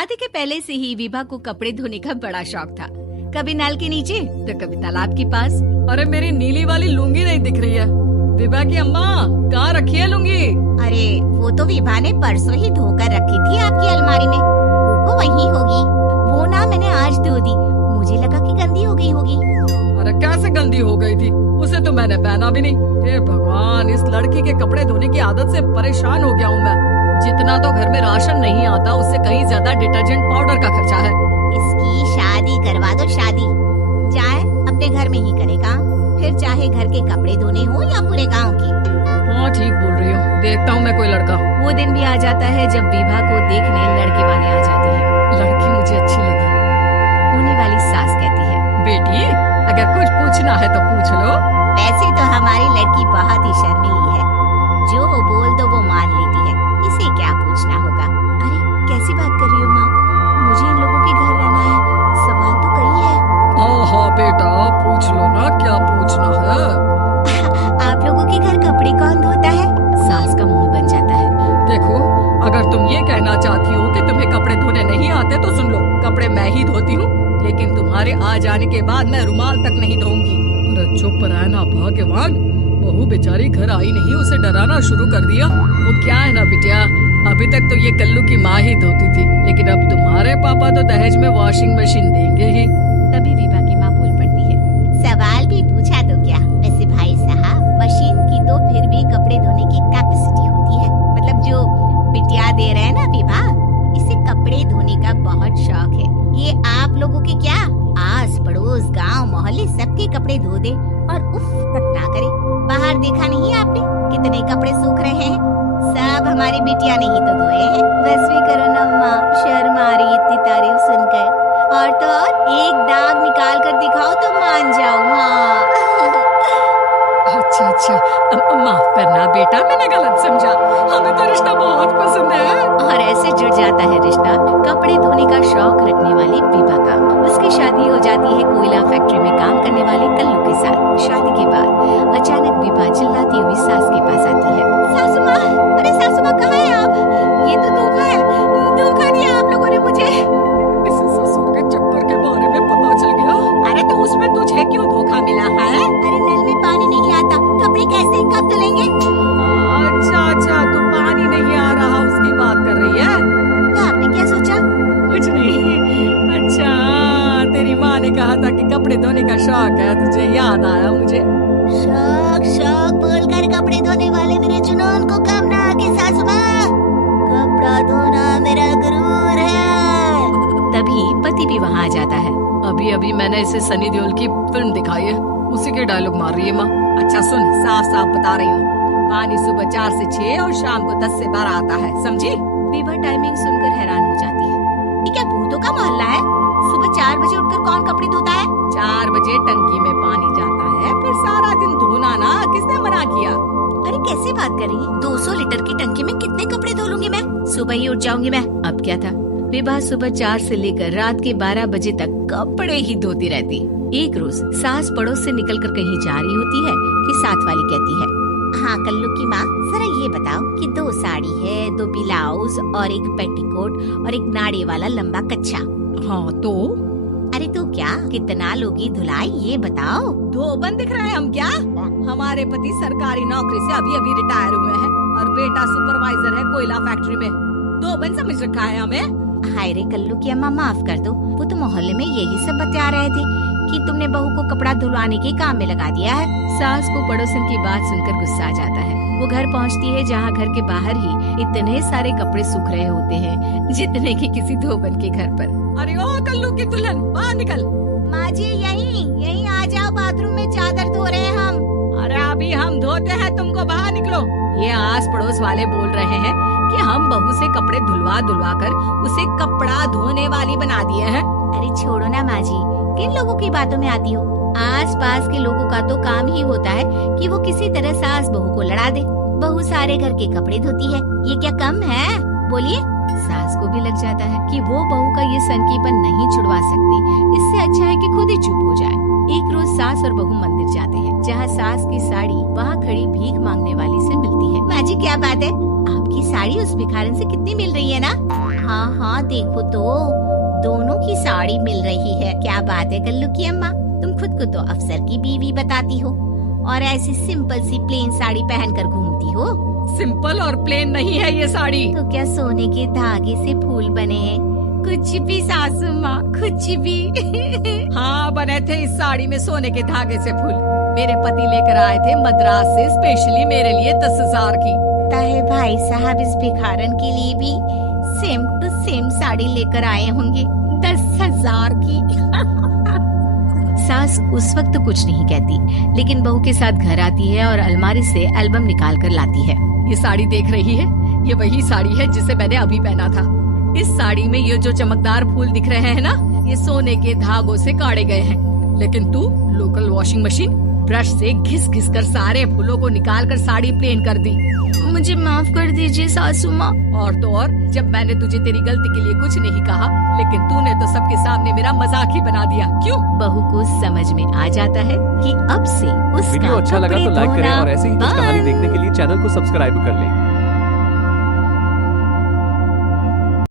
शादी के पहले से ही विभा को कपड़े धोने का बड़ा शौक था। कभी नल के नीचे तो कभी तालाब के पास। अरे मेरी नीली वाली लुंगी नहीं दिख रही है। विभा की अम्मा कहाँ रखी है लुंगी? अरे वो तो विभा ने परसों ही धोकर रखी थी आपकी अलमारी में, वो वही होगी। वो ना मैंने आज धो दी, मुझे लगा कि गंदी हो गई होगी। अरे कैसे गंदी हो गई थी, उसे तो मैंने पहना भी नहीं। हे भगवान, इस लड़की के कपड़े धोने की आदत से परेशान हो गया हूँ मैं। जितना तो घर में राशन नहीं आता उससे कहीं ज्यादा डिटर्जेंट पाउडर का खर्चा है। इसकी शादी करवा दो, शादी जाए अपने घर में ही करे काम, फिर चाहे घर के कपड़े धोने हो या पूरे गांव की। हाँ ठीक बोल रही हो, देखता हूँ मैं कोई लड़का। वो दिन भी आ जाता है जब विभा को देखने लड़के वाले आ जाते हैं। लड़की मुझे अच्छी लगी। होने वाली सास कहती है, बेटी अगर कुछ पूछना है तो पूछ लो। वैसे तो हमारी लड़की बहुत ही शर्मीली है, जो वो बोल दो वो मान लेती है, इसे क्या पूछना होगा। अरे कैसी बात कर रही हो माँ, मुझे इन लोगों के घर रहना है, सवाल तो कई है। हाँ हाँ बेटा पूछ लो ना, क्या पूछना है। आप लोगों के घर कपड़े कौन धोता है? सास का मुंह बन जाता है। देखो अगर तुम ये कहना चाहती हो कि तुम्हें कपड़े धोने नहीं आते तो सुन लो, कपड़े मैं ही धोती हूँ, लेकिन तुम्हारे आ जाने के बाद मैं रुमाल तक नहीं धोऊंगी। अरे चुप रहना भगवान, बहू बेचारी घर आई नहीं, उसे डराना शुरू कर दिया। वो क्या है ना बिटिया, अभी तक तो ये कल्लू की माँ ही धोती थी, लेकिन अब तुम्हारे पापा तो दहेज में वॉशिंग मशीन देंगे ही। तभी विभा की माँ बोल पड़ती है, सवाल भी पूछा तो क्या। वैसे भाई साहब, मशीन की तो फिर भी कपड़े धोने की कैपेसिटी होती है, मतलब जो बिटिया दे रहे हैं ना विभा, इसे कपड़े धोने का बहुत शौक है। ये आप लोगों के क्या आस पड़ोस गांव मोहल्ले सबके कपड़े धो दे और उफ तक ना करे। बाहर देखा नहीं आपने कितने कपड़े सूख रहे हैं, सब हमारी बिटिया ने ही तो धोए हैं। बस भी करो ना माँ, शर्म आ रही इतनी तारीफ सुनकर। और तो और एक दाग निकाल कर दिखाओ तो मान जाओ माँ। अच्छा अच्छा, माफ करना बेटा, मैंने गलत समझा, हमें तो रिश्ता बहुत पसंद है। और ऐसे जुड़ जाता है रिश्ता कपड़े धोने का शौक रखने वाली विभा का। उसकी शादी हो जाती है कोयला फैक्ट्री में काम करने वाले कल्लू के साथ। शादी के बाद अचानक विभा चिल्लाती हुई सास के पास आती है, सासू माँ, अरे सासू माँ कहाँ है आप? ये तो धोखा है, धोखा दिया आप लोगों ने मुझे। इसे ससुर के चक्कर के बारे में पता चल गया। अरे तो उसमें तुझे क्यों धोखा मिला है? अरे नल में पानी नहीं आता, कपड़े कैसे कब धुलेंगे? अच्छा अच्छा, तो पानी नहीं आ रहा उसकी बात कर रही है। तो आपने क्या सोचा? कुछ नहीं। अच्छा तेरी माँ ने कहा था कि कपड़े धोने का शौक है, तुझे याद आया मुझे। शौक शौक बोलकर कपड़े धोने वाले मेरे जुनून को कम ना आके सासू माँ, कपड़ा धोना मेरा गुरूर है। तभी पति भी वहाँ आ जाता है। अभी अभी मैंने इसे सनी देओल की फिल्म दिखाई है, उसी के डायलॉग मार रही है माँ। अच्छा सुन, साफ साफ बता रही हूँ, पानी सुबह 4 से 6 और शाम को 10 से 12 आता है, समझी? विभा टाइमिंग सुनकर हैरान हो जाती है। ये क्या भूतों का मोहल्ला है? सुबह 4 बजे उठकर कौन कपड़े धोता है? 4 बजे टंकी में पानी जाता है, फिर सारा दिन धोना ना, किसने मना किया? अरे कैसे बात कर रही है? 200 लीटर की टंकी में कितने कपड़े धो लूंगी मैं? सुबह ही उठ जाऊंगी मैं। अब क्या था, विभा सुबह 4 से लेकर रात के 12 बजे तक कपड़े ही धोती रहती। एक रोज सास पड़ोस से निकलकर कहीं जा रही होती है कि साथ वाली कहती है, हाँ कल्लू की माँ, जरा ये बताओ कि 2 साड़ी है, 2 ब्लाउज और एक पेटीकोट और एक नाड़े वाला लंबा कच्छा। हाँ तो? अरे तो क्या कितना लोगी धुलाई, ये बताओ। धोबन दिख रहे हैं हम क्या? हमारे पति सरकारी नौकरी से अभी अभी रिटायर हुए हैं और बेटा सुपरवाइजर है कोयला फैक्ट्री में। धोबन समझ रखा है हमें। हाय रे कल्लू की अम्मा, माफ कर दो, वो तो मोहल्ले में यही सब बता रहे थे कि तुमने बहू को कपड़ा धुलवाने के काम में लगा दिया है। सास को पड़ोसन की बात सुनकर गुस्सा आ जाता है। वो घर पहुंचती है जहां घर के बाहर ही इतने सारे कपड़े सूख रहे होते हैं जितने कि किसी धोबन के घर पर। अरे ओ कल्लू की दुल्हन, बाहर निकल। माँ जी यहीं आ जाओ, बाथरूम में चादर धो रहे हैं हम। अरे अभी हम धोते हैं, तुमको बाहर निकलो। ये आस पड़ोस वाले बोल रहे हैं कि हम बहू से कपड़े धुलवा धुलवा कर उसे कपड़ा धोने वाली बना दिए हैं। अरे छोड़ो ना माँ जी, किन लोगों की बातों में आती हो? आस पास के लोगों का तो काम ही होता है कि वो किसी तरह सास बहू को लड़ा दे। बहू सारे घर के कपड़े धोती है, ये क्या कम है? बोलिए। सास को भी लग जाता है कि वो बहू का ये सनकीपन नहीं छुड़वा सकती, इससे अच्छा है कि खुद ही चुप हो जाए। एक रोज सास और बहू मंदिर जाते हैं, जहाँ सास की साड़ी वहाँ खड़ी भीख मांगने वाली से मिलती है। माँ जी क्या बात है, आपकी साड़ी उस भिखारन से कितनी मिल रही है ना? हाँ हाँ, देखो तो दोनों की साड़ी मिल रही है। क्या बात है कल्लू की अम्मा, तुम खुद को तो अफसर की बीवी बताती हो और ऐसी सिंपल सी प्लेन साड़ी पहनकर घूमती हो। सिंपल और प्लेन नहीं है ये साड़ी। तो क्या सोने के धागे से फूल बने हैं? कुछ भी सासू माँ, कुछ भी। हाँ, बने थे इस साड़ी में सोने के धागे से फूल। मेरे पति लेकर आए थे मद्रास से स्पेशली मेरे लिए 10,000 की। ताहे भाई साहब इस भिखारन के लिए भी सेम टू सेम साड़ी लेकर आए होंगे 10,000 की। सास उस वक्त कुछ नहीं कहती, लेकिन बहू के साथ घर आती है और अलमारी से एल्बम निकाल कर लाती है। ये साड़ी देख रही है, ये वही साड़ी है जिसे मैंने अभी पहना था। इस साड़ी में ये जो चमकदार फूल दिख रहे हैं ना, ये सोने के धागों से काढ़े गए हैं। लेकिन तू लोकल वॉशिंग मशीन ब्रश से घिस घिस कर सारे फूलों को निकाल कर साड़ी प्लेन कर दी। मुझे माफ कर दीजिए सासू माँ। और तो और, जब मैंने तुझे तेरी गलती के लिए कुछ नहीं कहा, लेकिन तूने तो सबके सामने मेरा मजाक ही बना दिया। क्यों? बहू को समझ में आ जाता है कि अब से उसका वीडियो अच्छा लगा तो लाइक करें और ऐसे ही कुछ कहानी देखने के लिए चैनल को सब्सक्राइब कर लें।